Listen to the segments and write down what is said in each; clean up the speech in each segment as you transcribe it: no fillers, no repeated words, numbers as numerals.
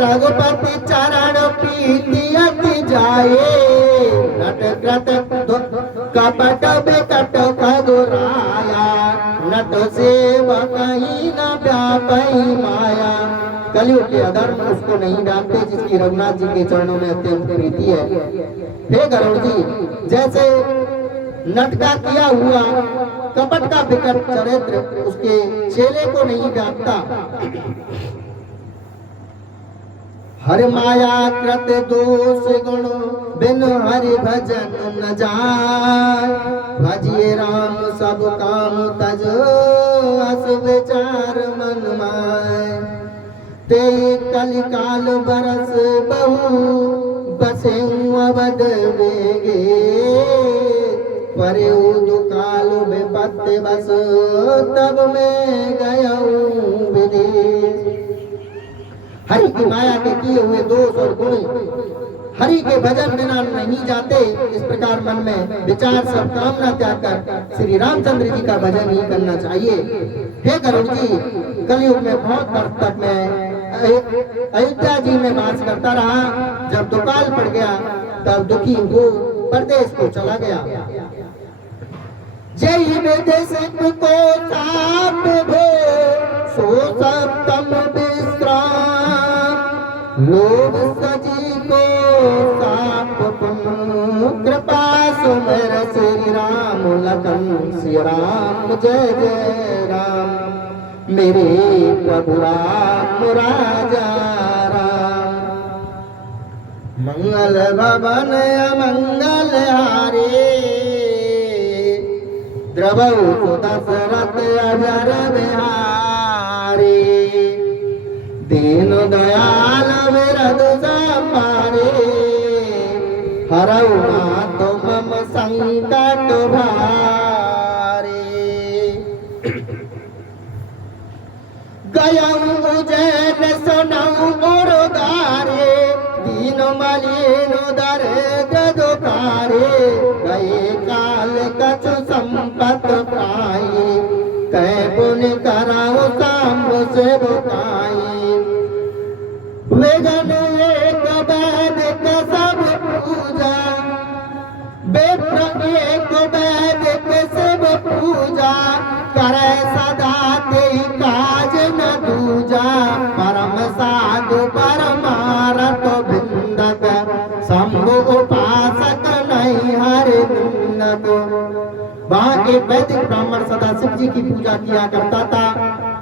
रघुपति चरण प्रीति अति जाए, नट कृत कपट बिकट खगुराया, नट सेवक ही न व्यापी माया। कलयुग के अधर्म उसको नहीं डालते जिसकी रघुनाथ जी के चरणों में अत्यंत प्रीति है। हे गरुड़ जी, जैसे नट का किया हुआ कपट का विकट चरित्र उसके चेले को नहीं व्यापता, हर माया कृत दोष गुण बिन हरि भजन न जाय, भजिए राम सब काम तज अस विचार मन माय। ते कलि काल बरस बहु बसे अवध वेगे, परे दुकाल विपत्ति बस तब मैं गया विदेश। हरि की माया के किए हुए दोष और गुण हरि के भजन बिना नहीं जाते। इस प्रकार मन में विचार सब कामना त्याग कर श्री रामचंद्र जी का भजन ही करना चाहिए। हे गरुड़ जी, कलयुग में बहुत वर्ष तक मैं अयोध्या जी में वास करता रहा। जब दुकाल पड़ गया तब दुखी हो परदेश को चला गया। जय विदेश को साप भो सो सप्तम विश्राम, लोभ सजी को साप कृपा सुमेर श्री राम लखन श्री राम जय जय राम, मेरे प्रभु राम राजा राम। मंगल भवन अमंगल हारे, द्रवहु दशरथ अजर बिहारी, दीन दयाल विरद संहारे, हरऊ नाथ मम संकट भारे। गयऊ उज्जैन सुनऊ गुरुद्वारे, दीन मलिन दरिद्र दुखारे, गए काल कछु संपत पाई, कै पुण्य कराओ सांब से बुकाई। वेगन एक वैदिक सब पूजा, विप्र एक वैदिक सब पूजा, करे सदा तेहि काज न दूजा, परम साधु परमारथ बिंदक, शंभु उपासक नहीं हरि बिंदक। वहाँ एक वैदिक ब्राह्मण सदा शिव जी की पूजा किया करता था।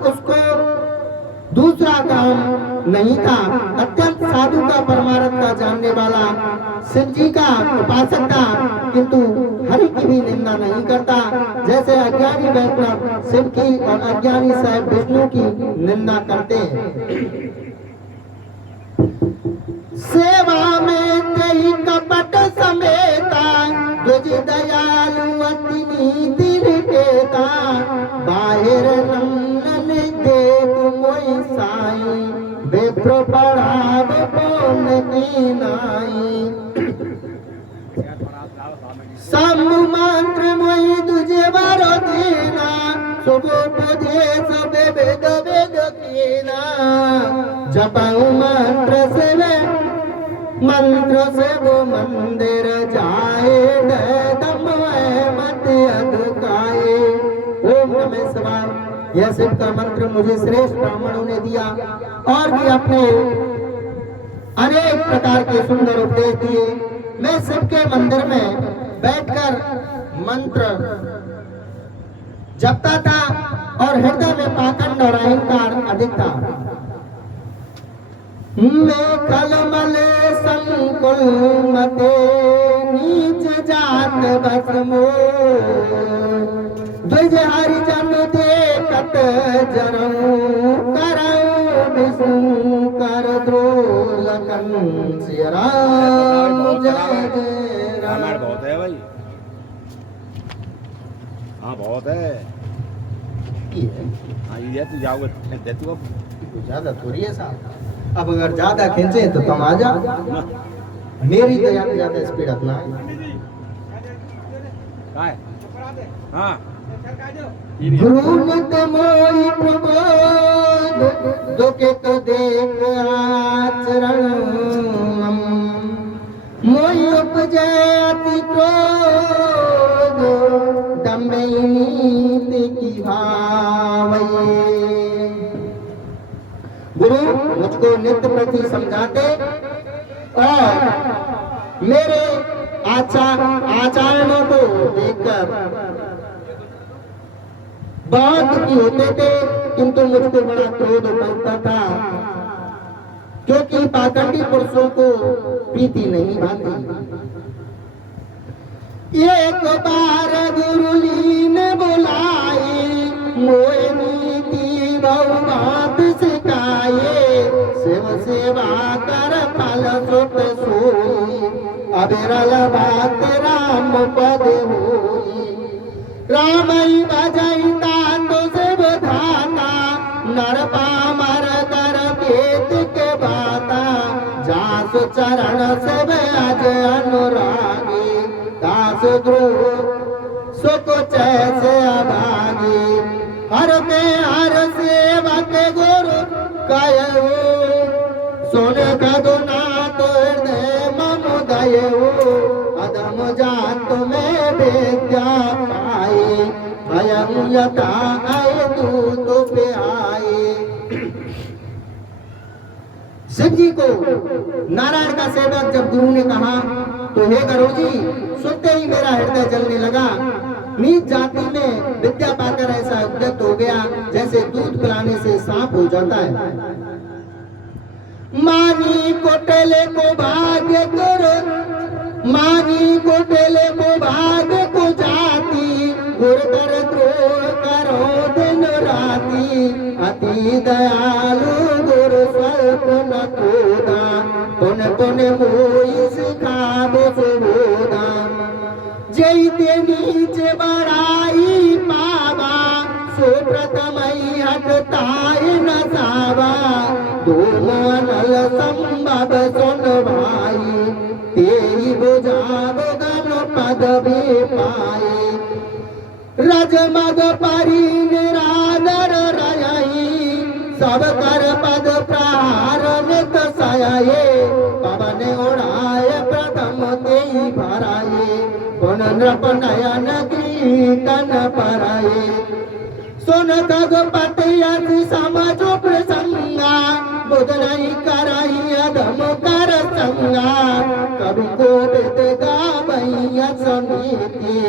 उसको दूसरा काम नहीं था, अत्यंत साधु का परमार्थ का जानने वाला शिव जी का उपासक था, किंतु हरि की भी निंदा नहीं करता। जैसे अज्ञानी वैष्णव शिव की और अज्ञानी साहेब विष्णु की निंदा करते हैं। सेवा में तेहि कपट समेता, तुझ दयालु अति नीति निकेता, बाहिर नमन देख मोहि साई, विप्र बढ़ाव पुण्य की नाई। शंभु मंत्र मोहि तुझे वरो देना, शुभ उपदेश वेद वेद कीना, जपऊ मंत्र से वो मंदिर जाए, दम मत अधकाए। ओम नमः शिवाय। यह शिव का मंत्र मुझे श्रेष्ठ ब्राह्मणों ने दिया और भी अपने अनेक प्रकार के सुंदर उपदेश दिए। मैं शिव के मंदिर में बैठकर मंत्र जपता था और हृदय में पाखंड और अहंकार अधिक था। मैं कलमल संकुल मते नीच जात बस मोर, द्विज हरिजन देखत जरऊ, करऊ विष्णु कर द्रोह लखन श्री राम जय जय राम। बहुत है भाई, हाँ बहुत है। हाँ ये तू जाओगे दे तू अब ज्यादा थोड़ी है साहब। अब अगर ज्यादा खींचे तो तुम आ जा, मेरी तो ज्यादा स्पीड अपना है। हाँ गुरु मत मोहि प्रबोध दुखित देख आचरण मोहि उपजै अति क्रोध दम्भे नीति की भावये। गुरु मुझको नित्य प्रति समझाते और मेरे आचरणों को देखकर बहुत दुखी होते थे, किंतु मुझको बड़ा क्रोध उपजता था, क्योंकि पाखंडी पुरुषों को प्रीति नहीं भाती। एक बार गुरु लीन बुलाए मोए नीति बहु बात सिखाए शिव सेवा कर फल सुख सोई अविरल बात राम पद होई। राम ही भजई तातो शिव धाता नर पामर कर केत के बाता जास चरण शिव अज अनुरागी दास ध्रुव सुख जैसे अभागी। हर में हर सेवक गुरु कहो सुन कदुनाथ हृदय ममुदय अदम जात में विद्या पाए भयं यथा आए दूत पे आए। शिव जी को नारायण का सेवक जब गुरु ने कहा तो हे गुरु जी सुनते ही मेरा हृदय जलने लगा। नीच जाति में विद्या पाकर ऐसा उद्यत हो गया जैसे दूध पिलाने से सांप हो जाता है। मानी कोटेले को भाग्य करो मानी कोटेले को भाग्य को जाती गुर कर द्रोह करो दिन राती अति दयालु गुरु स्वल्प न खोदा पुन पुन मोई सिखाबो सुबोधा। जैते नीचे बड़ाई पावा सो प्रथम हटताय न सावा दोनों नल संभव सुन भाई तेरी बुझाव गन पद भी पाए। रजमग परी निरादर रही सब कर पद प्रहार नित सयाए पवन उड़ाए प्रथम तेई भराए पुन नृप नयन कीर्तन पराए। सुन खगपति अति समझो प्रसंगा बुध नहीं कराई अधम कर संगा कवि को विद गावैया समीति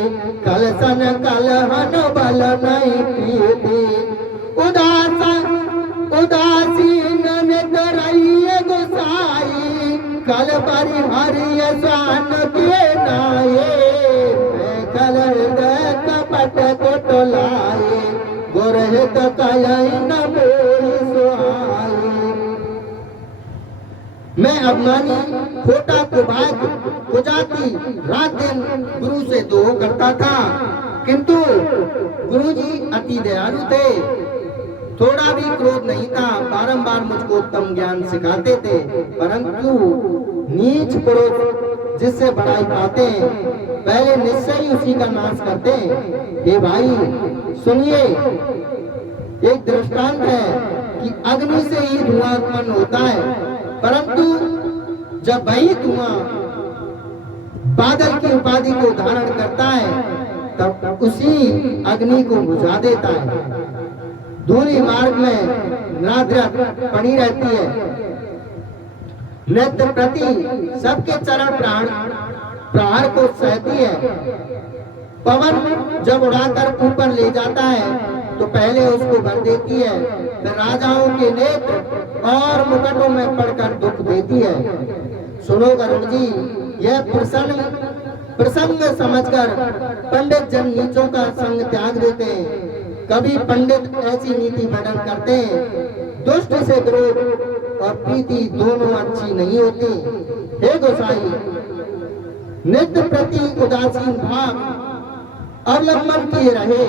कल सन कलहन बल नहीं पीति। उदासीन नित रहिए गोसाई कल परिहरिय शान के नाये कल हृदय कपट को टोलाए गुरहित कयई न मोहि सुहाई। मैं अभिमानी खोटा कुभाग्य कुजाती रात दिन गुरु से दोह करता था, किंतु गुरु जी अति दयालु थे, थोड़ा भी क्रोध नहीं था, बारंबार मुझको उत्तम ज्ञान सिखाते थे। परंतु नीच पुरुष जिससे बड़ाई पाते हैं पहले निश्चय ही उसी का नाश करते हैं। हे भाई सुनिए, एक दृष्टांत है कि अग्नि से ही धुआं उत्पन्न होता है, परंतु जब वही धुआं बादल की उपाधि को धारण करता है तब उसी अग्नि को बुझा देता है। धूली मार्ग में नाद्रत पड़ी रहती है, नित्य प्रति सबके चरण प्रहार को सहती है। पवन जब उड़ाकर ऊपर ले जाता है तो पहले उसको भर देती है, फिर राजाओं के नेत्र और मुकुटों में पड़कर दुख देती है। सुनो गरुड़ जी, यह प्रसंग समझकर पंडित जन नीचों का संग त्याग देते हैं। कभी पंडित ऐसी नीति वर्णन करते हैं, दुष्ट से विरोध और प्रीति दोनों अच्छी नहीं होती। हे गोसाई, नित्य प्रति उदासीन भाव अवलंबन किए रहे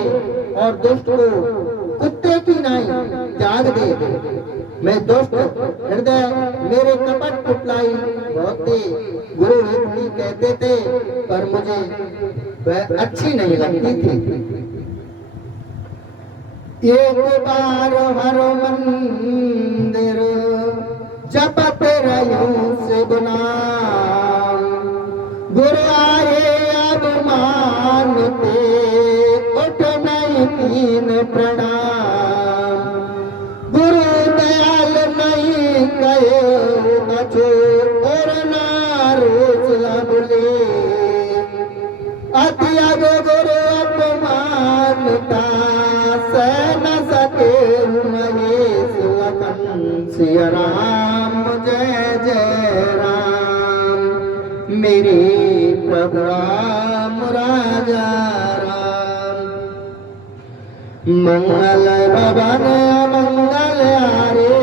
और दुष्ट को कुत्ते की नाई त्याग दे। मैं दुष्ट हृदय मेरे कपट कुटलाई बहुत थी, गुरु हित कहते थे, पर मुझे वह अच्छी नहीं लगती थी। एक बार हर मंदिर जपत रहूं शिव नाम, गुरु आए अब मानते उठ नहीं कीन प्रणाम। गुरु दयाल नहीं कहे बचो और ना रोज लबले, अति अग गुरु अपमानता सह न सके महेश लखन। सिया राम जय जय राम, मेरे प्रभु राम राजा राम। मंगल भवन मंगल आरे,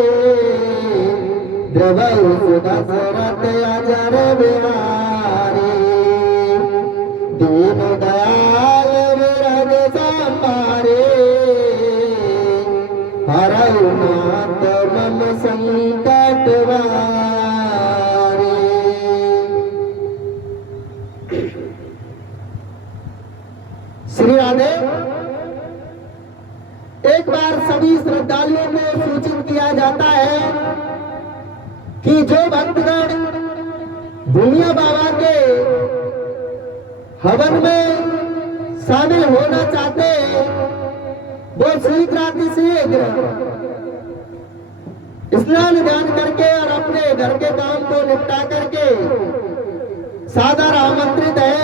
द्रवहु सुदशरथ अजर बिहारी। दीन दयाल विरद संभारे, हरहु नाथ मम संकट वारे। श्री राधे। एक बार सभी श्रद्धालुओं को सूचित किया जाता है कि जो भक्तगण दुनिया बाबा के हवन में शामिल होना चाहते हैं, वो शीघ्र स्नान ध्यान करके और अपने घर के काम को निपटा करके सादर आमंत्रित है।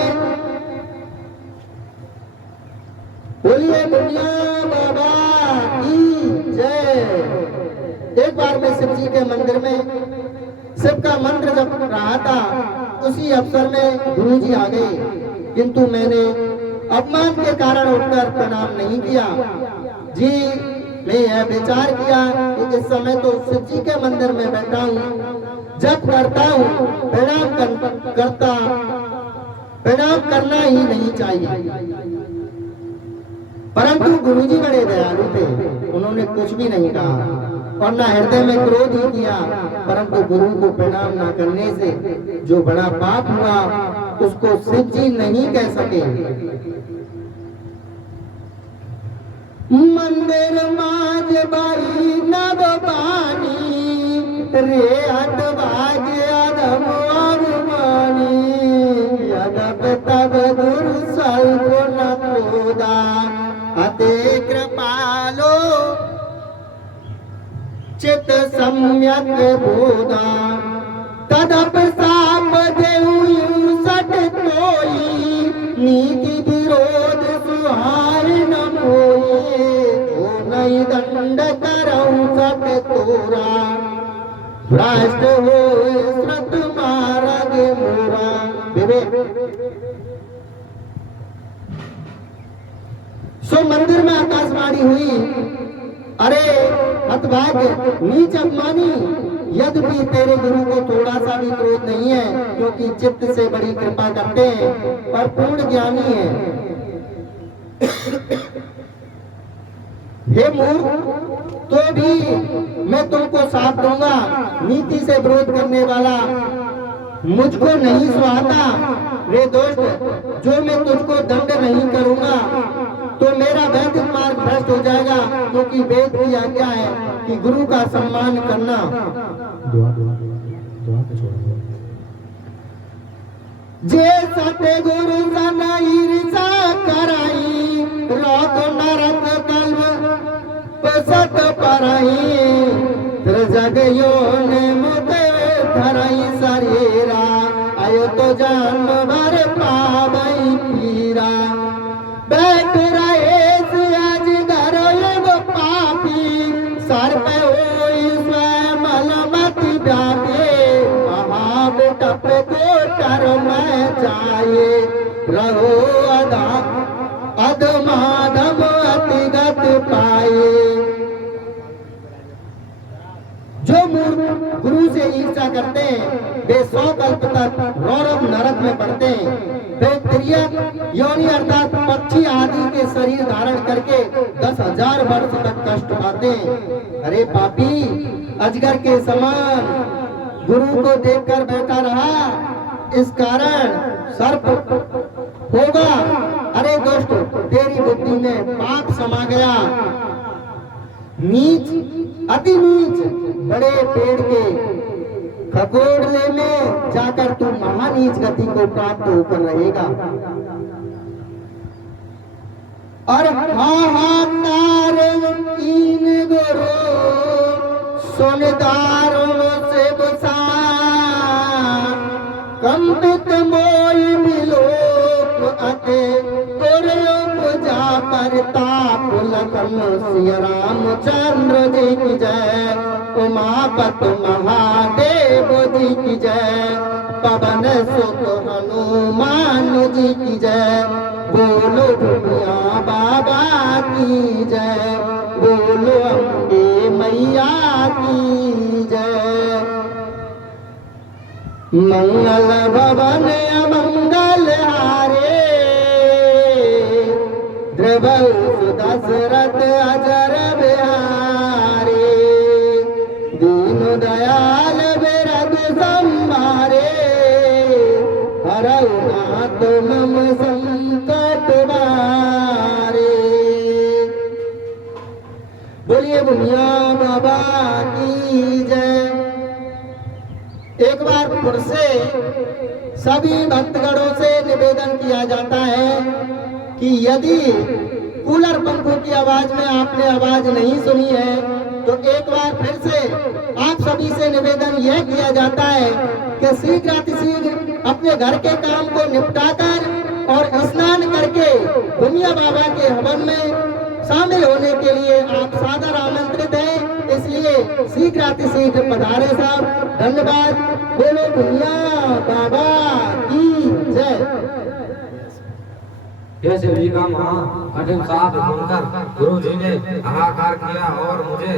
बोलिए दुनिया बाबा की जय। एक बार मैं शिव जी के मंदिर में शिव का मंत्र जप रहा था, उसी अवसर में गुरु जी आ गए, किंतु मैंने अपमान के कारण उठकर प्रणाम नहीं किया जी। मैं यह विचार किया कि इस समय तो शिव जी के मंदिर में बैठा हूँ, जप करता हूँ, प्रणाम करना ही नहीं चाहिए। परंतु गुरुजी बड़े दयालु थे, उन्होंने कुछ भी नहीं कहा और ना हृदय में क्रोध ही किया। परंतु गुरु को प्रणाम ना करने से जो बड़ा पाप हुआ उसको शिव जी नहीं कह सके। मंदिर माज बाई नव बानी, रे अटवाज अधम अभिमानी। यदप तब गुरु सल्प न क्रोधा, अते कृपालो चित सम्यक बोधा। तदप साप देहु सट कोई, नीति विरोध सुहार न मोई। ओ नहीं दंड करऊं सट तोरा, भ्रष्ट हो श्रत मार्ग मोरा। सो मंदिर में आकाशवाणी हुई, अरे हतभाग्य नीच अपमानी, यद्यपि तेरे गुरु को थोड़ा सा भी क्रोध नहीं है, क्योंकि चित्त से बड़ी कृपा करते हैं और पूर्ण ज्ञानी है। हे मूर्ख, तो भी मैं तुमको साथ दूंगा। नीति से विरोध करने वाला मुझको नहीं सुहाता। रे दोस्त, जो मैं तुझको दंड नहीं करूंगा तो मेरा वैदिक मार्ग भ्रष्ट हो जाएगा, क्योंकि वेद की आज्ञा है कि गुरु का सम्मान करना। जे सत्य गुरु सन ईर्षा कराई, रोक नरक कल्प सत परई। त्रिजग योन मुदे धरई शरीरा, आयो तो जन्म भर पावई पीरा। बैठ रहे आज घर एगो पापी, सर पे होई स्वयं मलमति व्यापे। महाबेटप को कर में जाए, रहो अधमाधम अतिगत पाए। जो मूर्ख गुरु से ईर्षा करते हैं वे 100 कल्प तक रौरव नरक में पड़ते हैं। वे तिर्यक योनि अर्थात पक्षी आदि के शरीर धारण करके 10,000 वर्ष तक कष्ट पाते हैं। अरे पापी, अजगर के समान गुरु को देखकर बैठा रहा, इस कारण सर्प होगा। अरे दोस्तों, तेरी बुद्धि में पाप समा गया, नीच, अति नीच बड़े पेड़ के खगोड़ले में जाकर तू महानीच गति को प्राप्त होकर रहेगा। और हाहाकार कीन गुरु सुनदारों से बसा कंपित मोई बिलोक अते पूजा परताप लखन सिया रामचंद्र जी की जय, उमापत महादेव जी की जय, पवन सुत हनुमान जी की जय, बोलो भैया बाबा की जय, बोलो अम्बे मैया की जय। मंगल भवन अमंगल हारे द्रवहु दशरथ अजर बिहारी, दीन दयाल बिरद संभारे, हरऊ नाथ मम संकट बारे। बोलिए बुनिया बाबा की जय। एक बार फिर से सभी भक्तगणों से निवेदन किया जाता है कि यदि कूलर पंखों की आवाज में आपने आवाज नहीं सुनी है तो एक बार फिर से आप सभी से निवेदन यह किया जाता है कि शीघ्र अपने घर के काम को निपटाकर और स्नान करके भूमिया बाबा के हवन में शामिल होने के लिए आप सादर आमंत्रित हैं। इसलिए शीघ्र पधारे साहब। धन्यवाद। बोलो भूमिया बाबा की जय। यह शिवजी का महा कठिन साथ सुनकर गुरु जी ने हाहाकार किया और मुझे